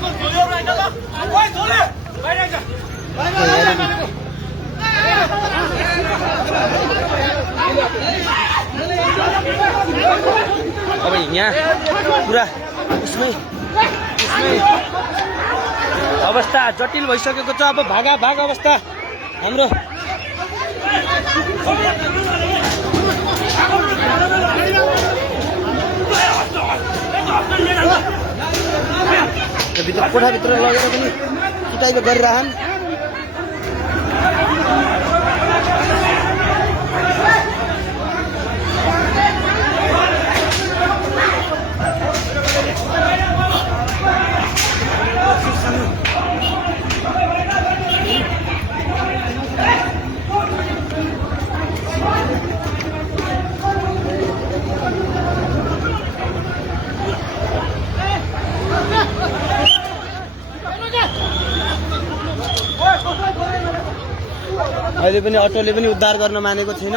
अब यहाँ पुरा उसमै अवस्था जटिल भइसकेको छ। अब भागाभाग अवस्था हाम्रो भित्र कोठाभित्र लगेर पनि पिटाइलो गरिरहन्। अहिले पनि अटोले पनि उद्धार गर्न मानेको छैन।